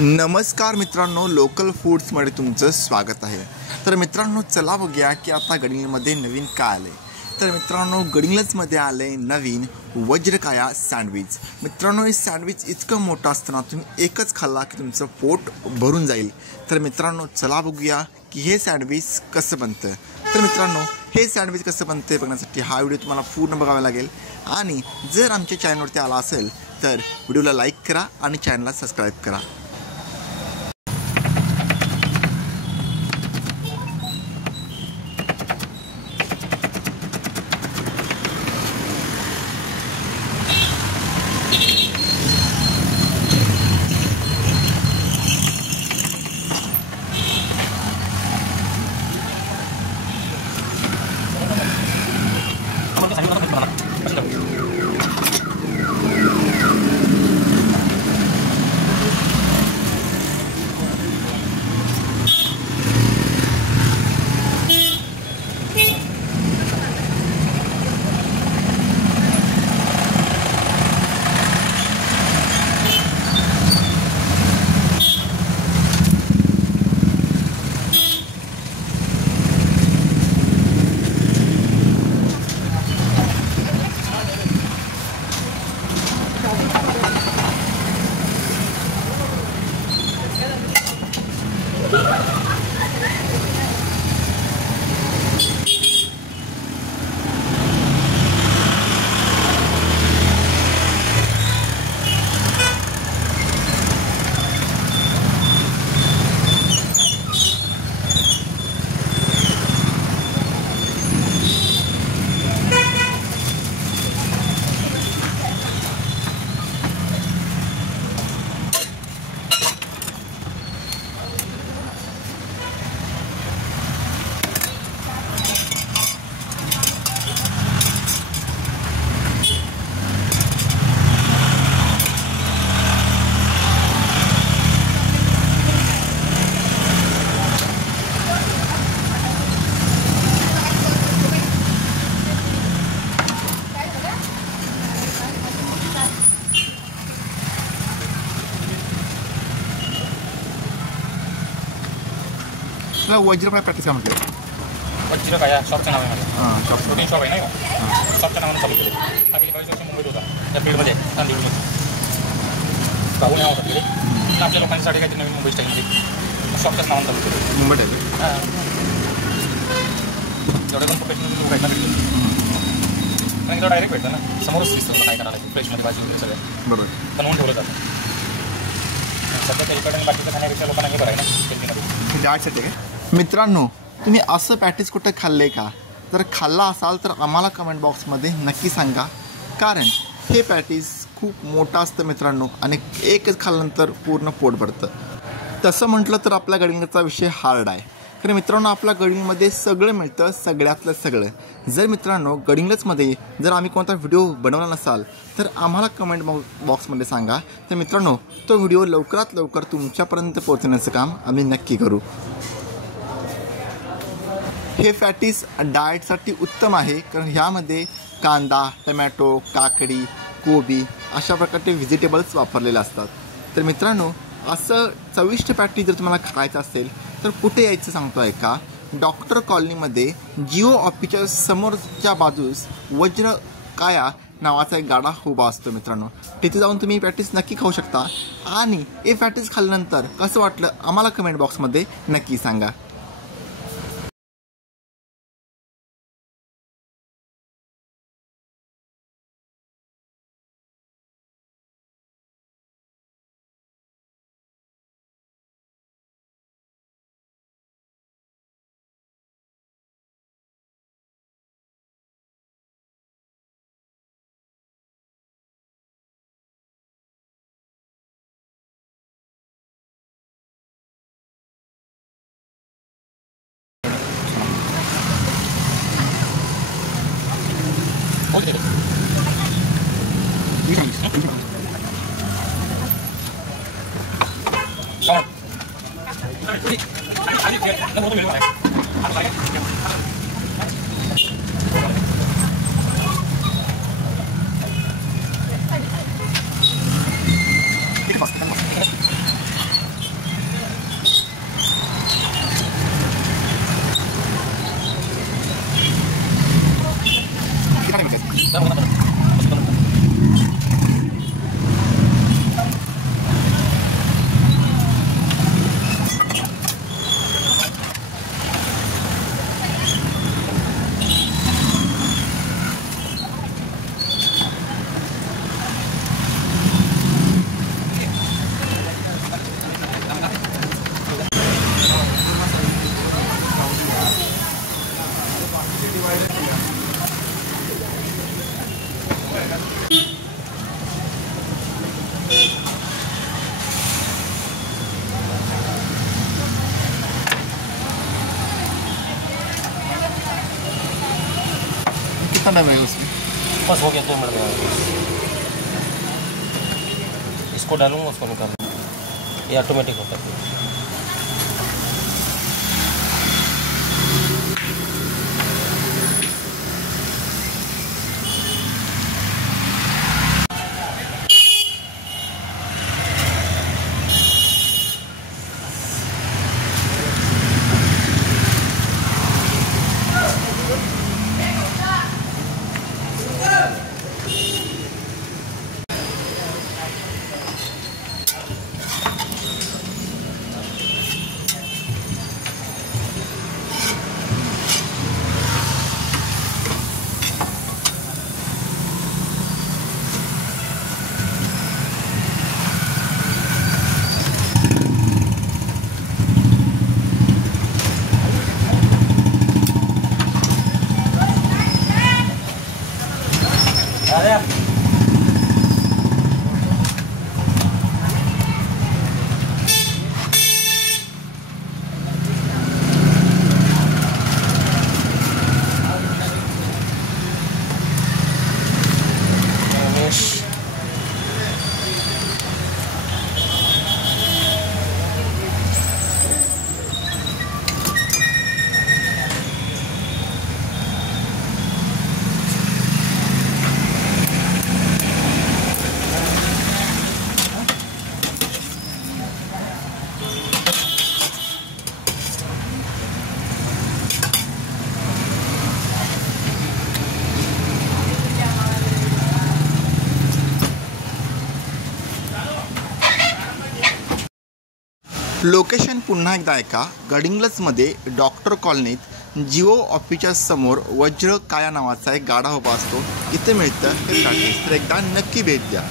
नमस्कार मित्रांनो, लोकल फूड्समध्ये तुमचं स्वागत आहे। तर मित्रांनो, चला बघूया की आता गडिंग्लजमध्ये नवीन काय आले। तर मित्रांनो, गडिंग्लजमध्ये आले नवीन वज्रकाया सँडविच। मित्रांनो, हे सँडविच इतकं मोठं असताना तुम्ही एकच खाल्ला की तुमचं पोट भरून जाईल। तर मित्रांनो, चला बघूया की हे सँडविच कसं बनतं। तर मित्रांनो, हे सँडविच कसं बनते बघण्यासाठी हा व्हिडिओ तुम्हाला पूर्ण बघावा लागेल। आणि जर आमच्या चॅनलवरती आला असेल तर व्हिडिओला लाईक करा आणि चॅनलला सबस्क्राईब करा। वज्रकाया प्रॅक्टिस का म्हटलं? वज्रकाया शॉपचं नाव आहे माझं। हां, शॉप प्रोटीन शॉप आहे ना, शॉपच्या नावानं चालू केले। आम्ही 19 वर्ष मुंबईत होता, त्या फील्डमध्ये नांदेडमध्ये भाऊ नाव होता तिकडे। आपल्या लोकांसाठी काहीतरी नवीन मुंबई स्टाईलमध्ये शॉपच्याच नावानं चालू केलं। मुंबईत आहे हां, जेवढे पण प्रोफेशनल लोक आहेत ना भेटले कारण एकदा डायरेक्ट भेटतं ना, समोरच दिसतं मला काय करायला लागेल, फ्रेशमध्ये भाजी वगैरे सगळं बरोबर बनवून ठेवलं जातं। सध्या तेलकट आणि बाकीचं खाण्यापेक्षा लोकांना हे बरं आहे ना हेल्दीमध्ये। डाएटसाठी काय? मित्रांनो, तुम्ही असं पॅटीस कुठं खाल्लं आहे का? जर खाल्ला असाल तर आम्हाला कमेंट बॉक्समध्ये नक्की सांगा, कारण हे पॅटीस खूप मोठं असतं मित्रांनो आणि एकच खाल्ल्यानंतर पूर्ण पोट भरतं। तसं म्हटलं तर आपल्या गडिंग्लजचा विषय हार्ड आहे, कारण मित्रांनो आपल्या गडिंग्लजमध्ये सगळं मिळतं, सगळ्यातलं सगळं। जर मित्रांनो गडिंग्लजमध्ये जर आम्ही कोणता व्हिडिओ बनवला नसाल तर आम्हाला कमेंट बॉक्समध्ये सांगा। तर मित्रांनो, तो व्हिडिओ लवकरात लवकर तुमच्यापर्यंत पोहोचवण्याचं काम आम्ही नक्की करू। हे पॅटीस डाएटसाठी उत्तम आहे, कारण ह्यामध्ये कांदा, टमॅटो, काकडी, कोबी अशा प्रकारचे व्हेजिटेबल्स वापरलेले असतात। तर मित्रांनो, असं चविष्ट पॅटीस जर तुम्हाला खायचं असेल तर कुठे यायचं सांगतो आहे का? डॉक्टर कॉलनीमध्ये जिओ ऑफिसच्या समोरच्या बाजूस वज्रकाया नावाचा एक गाडा उभा असतो मित्रांनो। तिथे जाऊन तुम्ही पॅटीस नक्की खाऊ शकता आणि हे पॅटीस खाल्ल्यानंतर कसं वाटलं आम्हाला कमेंट बॉक्समध्ये नक्की सांगा। कितना टाइम लगेगा उसमें? बस हो गया, 2 मिनट में। इसको डालूंगा, उसको निकालूंगा, ये ऑटोमेटिक होता है। लोकेशन पुन्हा एकदा ऐका, गडिंग्लजमध्ये डॉक्टर कॉलनीत जिओ ऑफिसच्या समोर वज्र काया नावाचा एक गाडा उभा असतो. इथे मिळतं हे पॅकेज, तर एकदा नक्की भेट द्या.